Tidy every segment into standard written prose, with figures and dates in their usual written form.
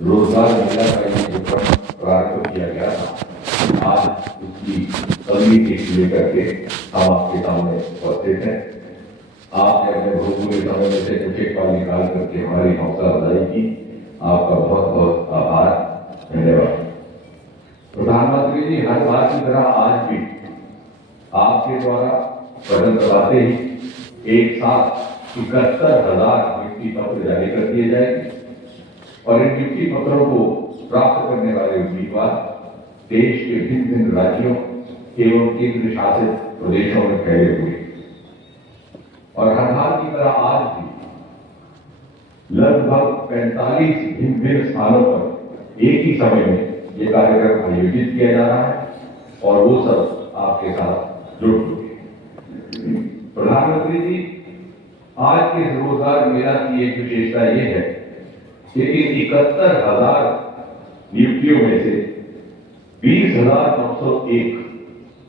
रोजगार मेला का ये उपक्रम प्रारंभ किया गया था। आज उसकी अगली किस्त लेकर के हम आपके सामने उपस्थित हैं। आपने अपने भूतपूर्व समय में से कुछ एक पल निकाल करके हमारी हौसला अफजाई की। आपका बहुत बहुत आभार, धन्यवाद। प्रधानमंत्री जी, हर बार की तरह आज भी आपके द्वारा कदम दबाते ही एक साथ 71,000 नियुक्ति पत्र जारी कर दिए जाएंगे और इन नियुक्ति पत्रों को प्राप्त करने वाले उम्मीदवार देश के भिन्न भिन्न राज्यों एवं केंद्र शासित प्रदेशों में फैले हुए और हर हाल की तरह आज भी लगभग 45 भिन्न भिन्न स्थानों पर एक ही समय में ये कार्यक्रम आयोजित किया जा रहा है और वो सब आपके साथ जुड़ चुके हैं। प्रधानमंत्री जी, आज के रोजगार मेला की एक विशेषता ये है कि इन 71,000 नियुक्तियों में से 20,901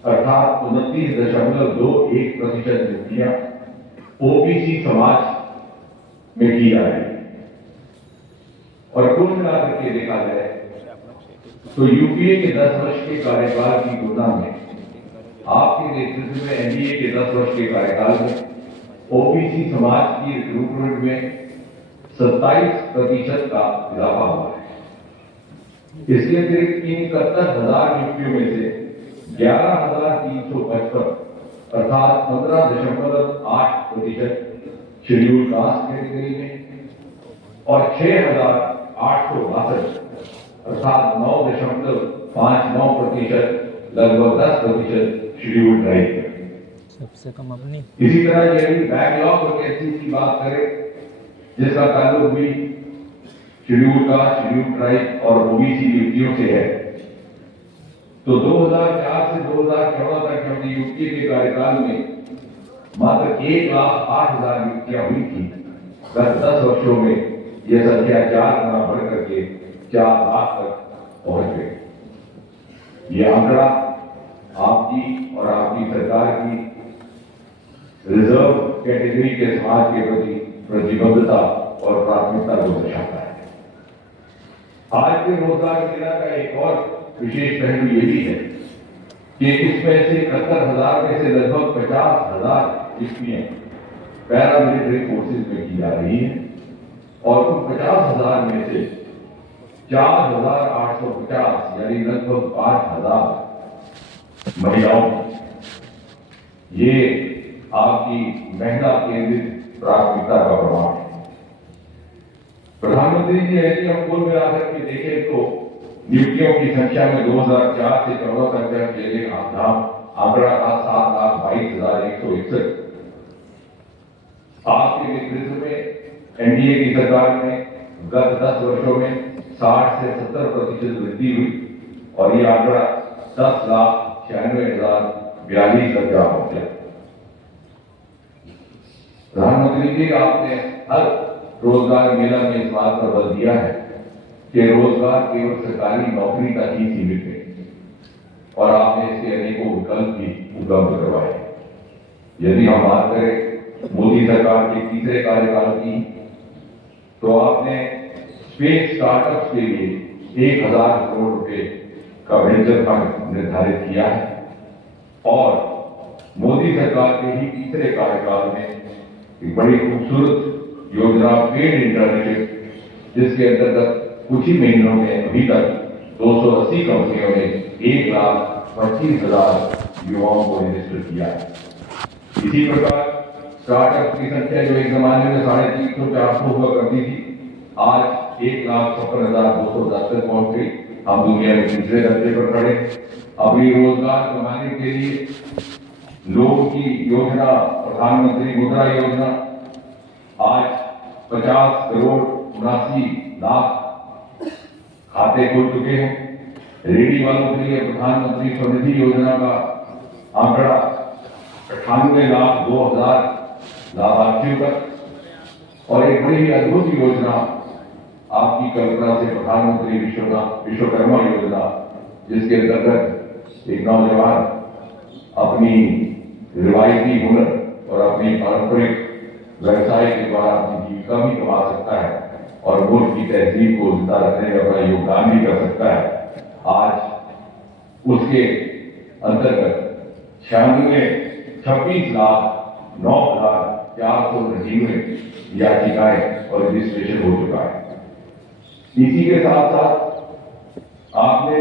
अर्थात 29.21% नियुक्तियां ओबीसी समाज में की जा रही है और कुल मिलाकर के देखा जाए तो यूपीए के 10 वर्ष के कार्यकाल की तुलना में आपके नेतृत्व में एनडीए के 10 वर्ष के कार्यकाल में ओबीसी समाज की रिक्रूटमेंट में 27% का इजाफा हुआ है। इसके अतिरिक्त इन 71,000 नियुक्तियों में से 11,355 अर्थात 15.8% शेड्यूल कास्ट कैटेगरी में और 6,862 अर्थात 9.59% लगभग 10% शेड्यूल ट्राइब में। सबसे कम अपनी। इसी तरह यदि बैकलॉग वैकेंसी की बात करें जिसका ताल्लुक भी शेड्यूल कास्ट, शेड्यूल ट्राइब और ओबीसी नियुक्तियों से है, तो 2004 से 2014 तक जब यूपीए के कार्यकाल में मात्र 1,08,000 नियुक्तियां हुई थी, गत 10 वर्षों में यह संख्या 4 गुना बढ़ करके 4 लाख तक पहुंच गई। यह आंकड़ा आपकी और आपकी सरकार की रिजर्व कैटेगरी के समाज के प्रति प्रतिबद्धता और प्राथमिकता को दर्शाता है। आज के रोजगार मेला का एक और विशेष पहलू ये भी है कि इसमें से 71,000 में से लगभग 50,000 नियुक्तियां पैरामिलिट्री फोर्सेज में की जा रही है और उन 50,000 में से 4,850 यानी लगभग 5,000 महिलाओं। ये आपकी महिला केंद्रित प्राथमिकता का प्रमाण है। प्रधानमंत्री जी, यदि हम कुल मिलाकर के देखें तो नियुक्तियों की संख्या में 2004 से 14 तक चले आंकड़ा था 7,22,161। आपके नेतृत्व में एनडीए की सरकार में गत 10 वर्षों में 60 से 70% वृद्धि हुई और ये आंकड़ा 10,96,042 तक जा पहुंचा। प्रधानमंत्री जी, आपने हर रोजगार मेला में इस बात पर बल दिया है कि रोजगार केवल सरकारी नौकरी तक ही सीमित है और आपने इसके अनेकों विकल्प भी उपलब्ध करवाए। यदि हम बात करें मोदी सरकार के तीसरे कार्यकाल की, तो आपने स्पेस स्टार्टअप्स के लिए 1,000 करोड़ रुपए का वेंचर फंड निर्धारित किया है और मोदी सरकार के ही तीसरे कार्यकाल में एक बड़ी खूबसूरत योजना पेड इंटर्नशिप, जिसके अंतर्गत कुछ ही महीनों में अभी तक 280 कंपनियों ने 1,25,000 युवाओं को रजिस्टर किया है। इसी प्रकार स्टार्टअप की संख्या जो एक जमाने में 350-400 हुआ करती थी, आज 1,56,210 तक पहुंच गई। हम दुनिया में तीसरे दर्जे पर खड़े। अभी रोजगार कमाने के लिए लोगों की योजना, प्रधानमंत्री मुद्रा योजना, आज 50 करोड़ 79 लाख खाते खुल चुके हैं। रेडी वालों के लिए प्रधानमंत्री स्वनिधि योजना का आंकड़ा 98,02,000 लाभार्थियों तक और एक बड़ी अद्भुत योजना आपकी कल्पना से प्रधानमंत्री विश्वकर्मा योजना, जिसके अंतर्गत एक नौजवान अपनी रिवायती हुनर और अपनी पारंपरिक व्यवसाय के द्वारा अपनी जीविका भी कमा सकता है और मुल्क की तहजीब को जिंदा रखने में अपना योगदान भी कर सकता है, आज उसके अंतर्गत 26,09,499 याचिकाएं और रजिस्ट्रेशन हो चुका है। इसी के साथ साथ आपने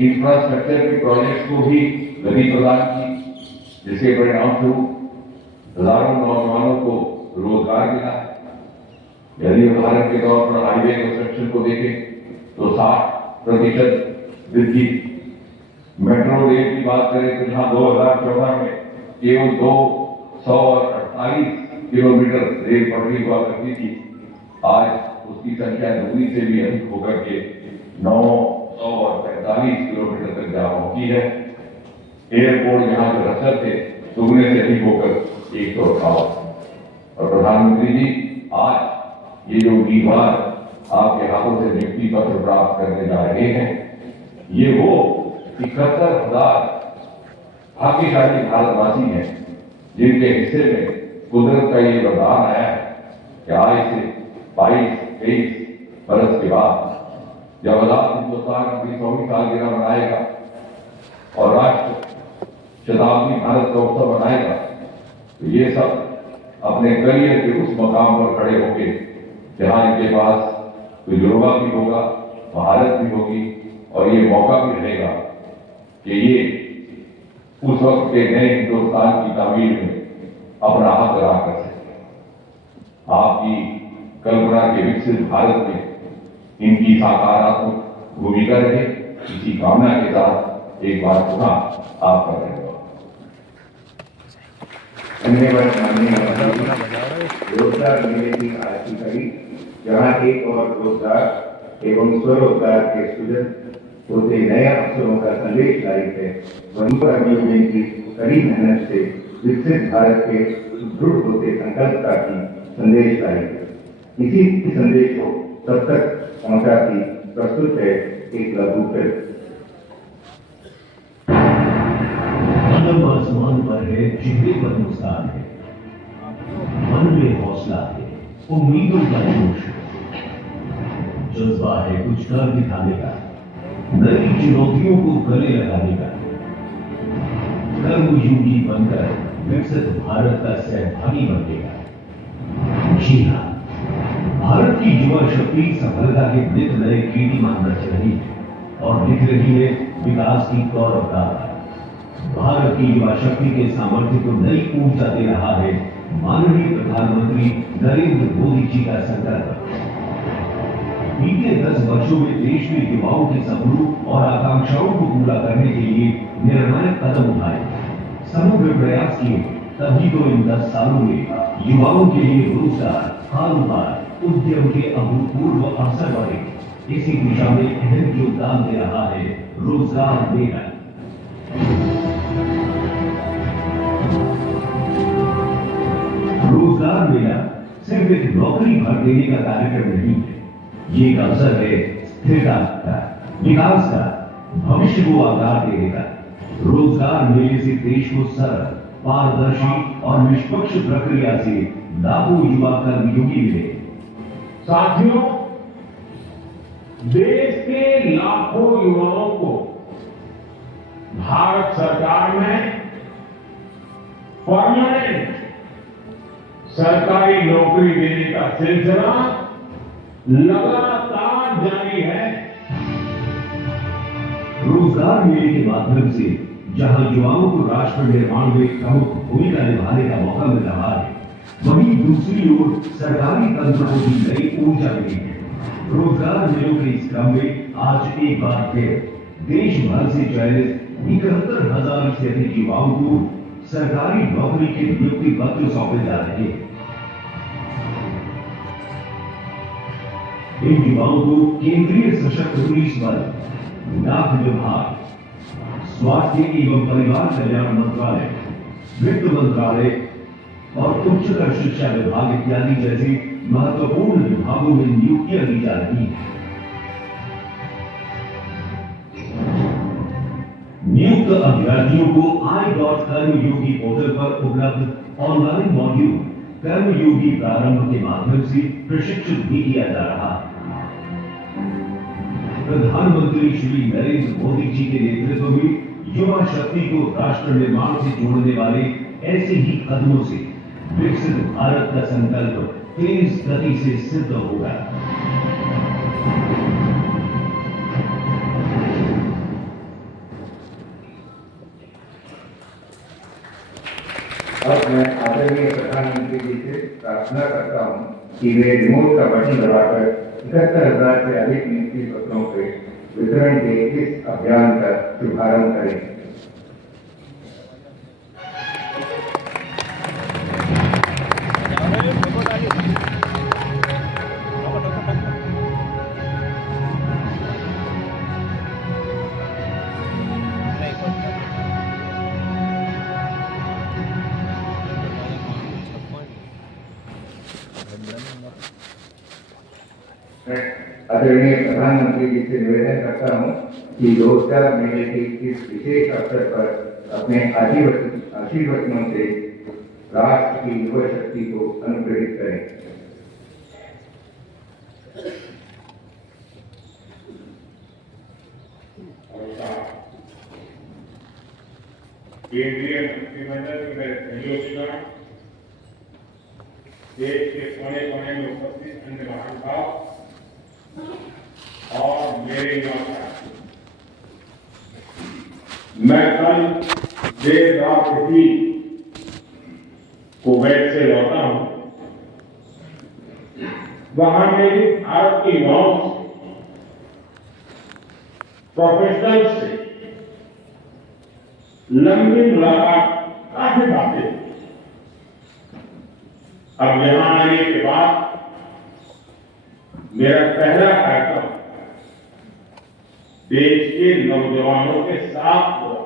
इंफ्रास्ट्रक्चर के प्रोजेक्ट्स को भी गति प्रदान की, जिसके परिणाम स्वरूप हजारों नौजवानों को रोजगार मिला है। यदि उदाहरण के तौर पर हाईवे कंस्ट्रक्शन को देखें तो 60% वृद्धि, मेट्रो रेल की बात करें तो जहां 2014 में केवल 248 किलोमीटर रेल पटरी हुआ करती थी, आज उसकी संख्या दूरी से भी अधिक होकर के 945 किलोमीटर तक जा पहुंची है। एयरपोर्ट जहां जो रसद थे दुगने से अधिक होकर 158। और प्रधानमंत्री जी, आज ये जो उम्मीदवार आपके हाथों से नियुक्ति पत्र प्राप्त करने जा रहे हैं, ये वो 71,000 भाग्यशाली भारतवासी हैं जिनके हिस्से में कुदरत का ये वरदान आया है कि आज से 22-23 बरस के बाद जब आजाद हिंदुस्तान अपनी 100वीं सालगिरह मनाएगा और राष्ट्र शताब्दी भारत का उत्सव मनाएगा, तो ये सब अपने करियर के उस मकाम पर खड़े होंगे जहां इनके पास तजुर्बा भी होगा, महारत भी होगी और ये मौका भी रहेगा कि ये उस वक्त के नए हिंदुस्तान की तामीर में अपना हक अदा कर सके। आपकी कल्पना के विकसित भारत में इनकी सकारात्मक भूमिका रहे, इसी कामना के साथ एक बार पुनः आपका धन्यवाद। धन्यवाद माननीय रोजगार मेले की आज की कड़ी, जहाँ एक और रोजगार एवं स्वरोजगार के सृजन होते नए अवसरों का संदेश लाई है, वहीं पर अभियोजन की कड़ी मेहनत से विकसित भारत के सुदृढ़ होते संकल्प का भी संदेश लाई है। इसी संदेश को तब तक पहुंचाती प्रस्तुत है एक लघु फिल्म। आसमान पर है, चेहरे पर मुस्कान है, मन में हौसला है, उम्मीदों का जोश है, जज्बा है कुछ कर दिखाने का, नई चुनौतियों को गले लगाने का, कर्मयोगी बनकर विकसित भारत का सहभागी बनेगा। जी हाँ, भारत की युवा शक्ति सफलता के नित नए कीर्तिमान रच रही है और लिख रही है विकास की गौरव गाथा। भारत की युवा शक्ति के सामर्थ्य को नई ऊर्जा दे रहा है माननीय प्रधानमंत्री नरेंद्र मोदी जी का संकल्प। बीते 10 वर्षों में देश में युवाओं के सपनों और आकांक्षाओं को पूरा करने के लिए निर्णायक कदम उठाए, समग्र प्रयास किए, तभी तो इन 10 सालों में युवाओं के लिए रोजगार, कारोबार, उद्यम के अभूतपूर्व अवसर बढ़े। इसी दिशा में अहम योगदान दे रहा है रोजगार मेला। रोजगार मेला सिर्फ एक नौकरी भर देने का कार्यक्रम नहीं है, ये एक अवसर है स्थिरता का, विकास का, भविष्य को आकार देने का। रोजगार मेले से देश को सरल, पारदर्शी और निष्पक्ष प्रक्रिया से लाखों युवा कर्मयोगी मिले। साथियों, देश के लाखों युवाओं को भारत सरकार में परमानेंट सरकारी नौकरी देने का सिलसिला लगातार जारी है। रोजगार मेले के माध्यम से जहां युवाओं को राष्ट्र निर्माण में प्रमुख भूमिका निभाने का मौका मिल रहा है, वहीं दूसरी ओर सरकारी तंत्र को भी नई ऊर्जा मिली है। रोजगार मेलों के इस क्रम में आज एक बार फिर देश भर से चयनित 71,000 से अधिक युवाओं को सरकारी नौकरी के नियुक्ति पत्र सौंपे जा रहे हैं। इन युवाओं को केंद्रीय सशस्त्र पुलिस बल, डाक विभाग, स्वास्थ्य एवं परिवार कल्याण मंत्रालय, वित्त मंत्रालय और उच्चतर शिक्षा विभाग इत्यादि जैसे महत्वपूर्ण विभागों में नियुक्तियां दी जा रही हैं। नियुक्त अभ्यर्थियों को i.कर्मयोगी पोर्टल पर उपलब्ध ऑनलाइन मॉड्यूल कर्मयोगी प्रारंभ के माध्यम से प्रशिक्षित भी किया जा रहा है। प्रधानमंत्री श्री नरेंद्र मोदी जी के नेतृत्व में युवा शक्ति को राष्ट्र निर्माण से जोड़ने वाले ऐसे ही कदमों से विकसित भारत का संकल्प तेज गति से सिद्ध होगा। अब मैं आदरणीय प्रधानमंत्री जी से प्रार्थना करता हूं कि वे रिमोट का बटन दबाकर 71,000 से अधिक नियुक्ति पत्रों के वितरण के इस अभियान का शुभारंभ करें। आदरणीय प्रधानमंत्री जी से निवेदन करता हूं कि रोजगार मेले के इस विशेष अवसर पर अपने आशीर्वचनों से राष्ट्र की युवा शक्ति को अनुप्रेरित करें। केंद्रीय मंत्रिमंडल के मेरे सहयोगीगण, देश के कोने कोने में उपस्थित अन्य महानुभाव और मेरे युवा साथी, मैं कल देर रात ही कुवैत से लौटा हूं। वहां मेरी भारत के युवाओं से, प्रोफेशनल से लंबी मुलाकात, काफी बातें हुई। अब यहां आने के बाद मेरा पहला कार्यक्रम देश के नौजवानों के साथ हुआ।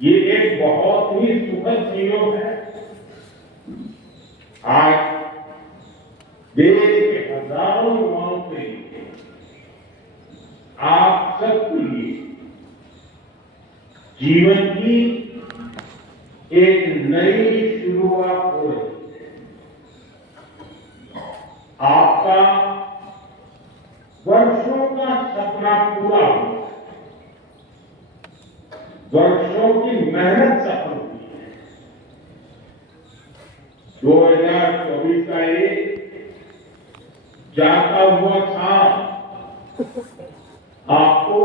ये एक बहुत ही सुखद संयोग है। आज देश के हजारों युवाओं के लिए, आप सबके लिए जीवन की एक नई शुरुआत हो रही है। आपका वर्षों का सपना पूरा हुआ, वर्षों की मेहनत सफल हुई है। 2024 का ये जाता हुआ साल आपको,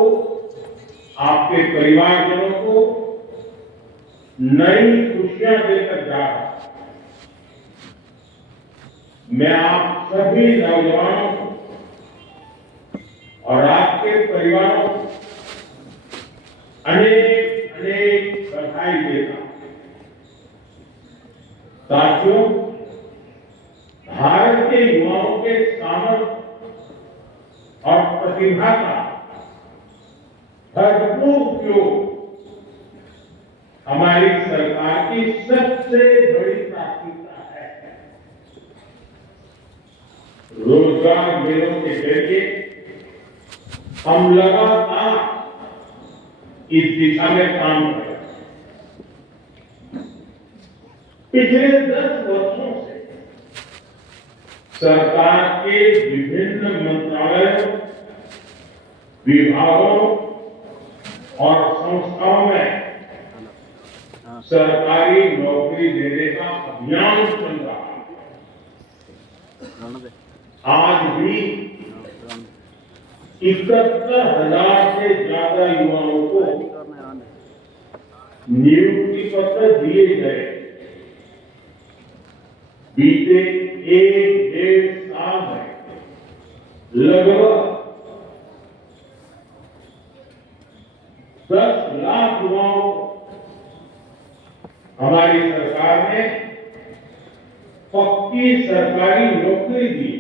आपके परिवारजनों को नई खुशियां देकर जा रहा है। मैं आप सभी नौजवानों को और आपके परिवारों को अनेक अनेक बधाई देता हूं। साथियों, भारत के युवाओं के सामर्थ्य और प्रतिभा का भरपूर उपयोग हमारी सरकार की सबसे बड़ी प्राथमिकता है। रोजगार मेलों के जरिए हम लगातार इस दिशा में काम कर रहे हैं। पिछले 10 वर्षों से सरकार के विभिन्न मंत्रालयों, विभागों और संस्थाओं में सरकारी नौकरी देने का अभियान चल रहा है। आज भी 71,000 से ज्यादा युवाओं को नियुक्ति पत्र दिए गए। बीते 1-1.5 साल में लगभग 10 लाख युवाओं को हमारी सरकार ने पक्की सरकारी नौकरी दी।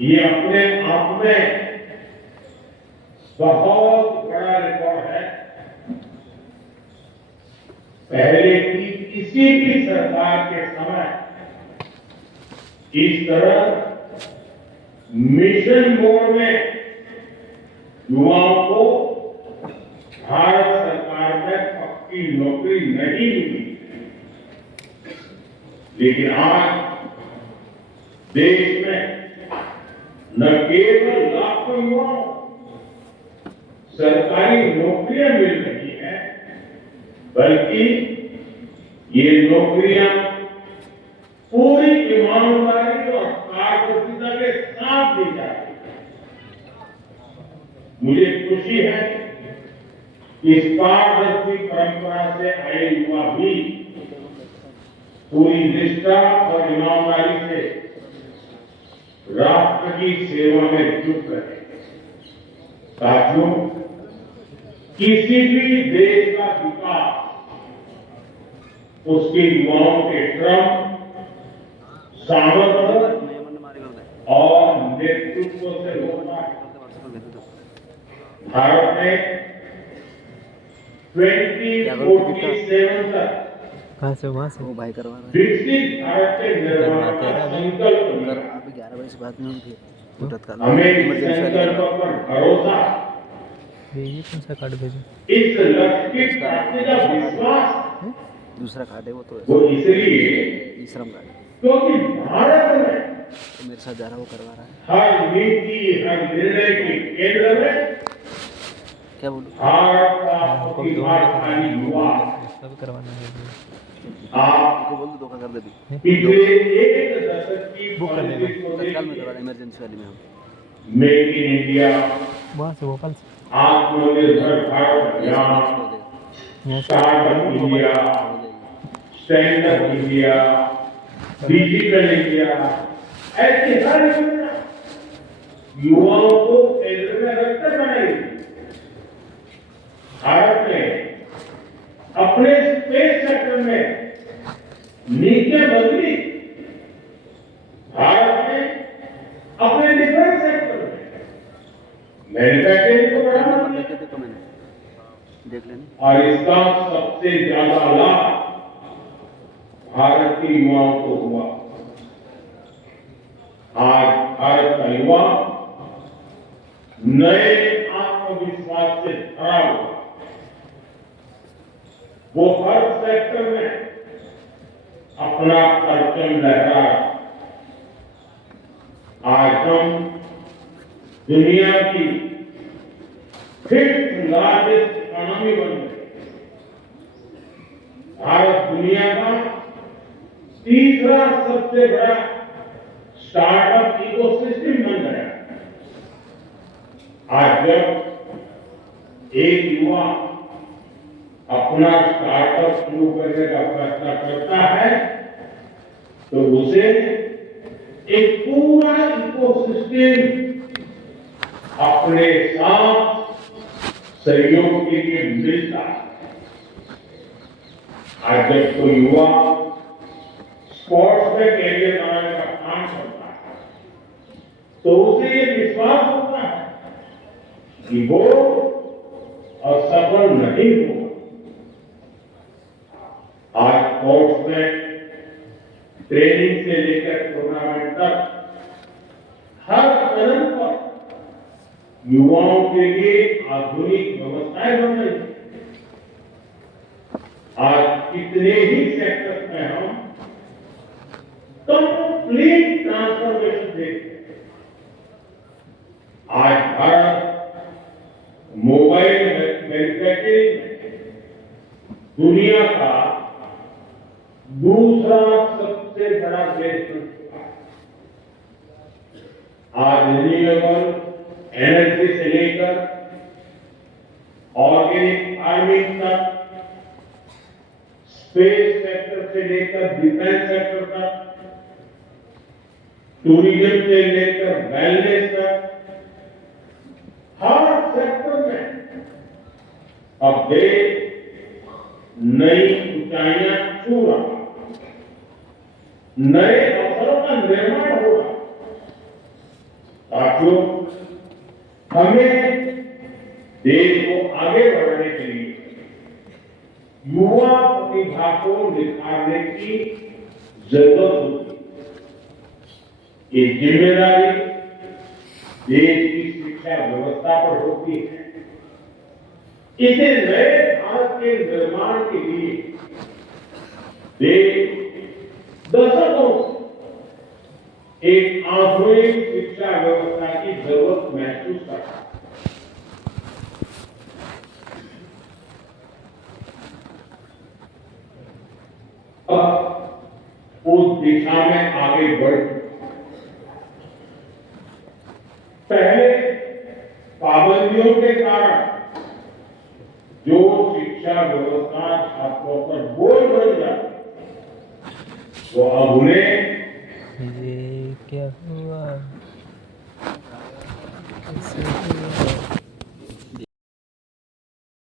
ये अपने आप में बहुत बड़ा रिकॉर्ड है। पहले की किसी भी सरकार के समय इस तरह मिशन मोड में युवाओं को भारत सरकार में पक्की नौकरी नहीं मिली। लेकिन आज देश में न केवल लाखों युवाओं सरकारी नौकरियां मिल रही हैं, बल्कि ये नौकरियां पूरी ईमानदारी और पारदर्शिता के साथ दी जा रही है। मुझे खुशी है कि इस पारदर्शी परंपरा से आए युवा भी पूरी निष्ठा और ईमानदारी से राष्ट्र की सेवा में जुट रहे। साथियों, किसी भी देश का विकास उसके युवाओं के श्रम, सामर्थ्य और नेतृत्व से होता है। भारत ने 2047 तक कहाँ से वहाँ से वो भाई करवा रहा विकसित भारत के निर्माण का संकल्प है। लिया। अभी 11 बजे से बात नहीं हुई थी तत्काल हमें इस संकल्प पर भरोसा, ये कौन सा कार्ड भेजो? इस लक्ष्य की प्राप्ति का विश्वास दूसरा कार्ड है वो तो वो इसलिए ई श्रम कार्ड क्योंकि भारत में तो मेरे साथ जा रहा है, वो करवा रहा है। हर नीति, हर निर्णय के केंद्र में क्या बोलूँ भारत का प्रतिभाशाली युवा। सब करवाना है। आप उनको बोल दो धोखा कर दे दी। पिछले एक दशक की बुक कर लेना पॉलिसी को तत्काल में देखिए। करवा इमरजेंसी वाली में हम मेक इन इंडिया, वहाँ से भोपाल से आत्मनिर्भर भारत अभियान, startup India, stand up India, digital India, ऐसी हर योजना युवाओं को केंद्र में रखकर बनाई गई। भारत ने अपने स्पेस सेक्टर में नीचे बदली, भारत ने अपने डिफेंस सेक्टर में मैन्युफैक्चरिंग को बढ़ावा दिया देख देखो मैंने देख लेना। और इसका सबसे ज्यादा लाभ भारत के युवाओं को हुआ। आज भारत का युवा नए आत्मविश्वास से भरा हुआ, वो हर सेक्टर में अपना परचम लहरा। आज हम दुनिया की 5th लार्जेस्ट इकोनॉमी बन गए। भारत दुनिया का तीसरा सबसे बड़ा स्टार्टअप इकोसिस्टम बन गया। आज जब एक युवा अपना स्टार्टअप शुरू करने का फैसला करता है तो उसे एक पूरा इकोसिस्टम अपने साथ सहयोग के लिए मिलता है। आज जब कोई युवा स्पोर्ट्स में कैरियर बनाने का काम करता है तो उसे ये विश्वास होता है कि वो असफल नहीं होगा। आज स्पोर्ट्स में ट्रेनिंग से लेकर टूर्नामेंट तक हर कदम पर युवाओं के लिए आधुनिक व्यवस्थाएं बन रही हैं। आज कितने ही सेक्टर्स में हम कंप्लीट ट्रांसफॉर्मेशन देखते हैं। आज भारत मोबाइल मैन्युफैक्चरिंग में दुनिया का दूसरा सबसे बड़ा देश बन चुका है। आज रिन्यूएबल एनर्जी से लेकर ऑर्गेनिक फार्मिंग तक, स्पेस सेक्टर से लेकर डिफेंस सेक्टर तक, टूरिज्म से लेकर वेलनेस तक, हर सेक्टर में अब देश नई ऊंचाइयां छू रहा, नए अवसरों का निर्माण होगा। साथियों, हमें देश को आगे बढ़ाने के लिए युवा प्रतिभा को निखारने की जरूरत होती है। ये जिम्मेदारी देश की शिक्षा व्यवस्था पर होती है। इसे नए भारत के निर्माण के लिए देश दशकों से एक आधुनिक शिक्षा व्यवस्था की जरूरत महसूस कर रहा है। अब उस दिशा में आगे बढ़, पहले पाबंदियों के कारण जो शिक्षा व्यवस्था छात्रों पर बोझ बन जाती, वो अब उन्हें ये क्या हुआ?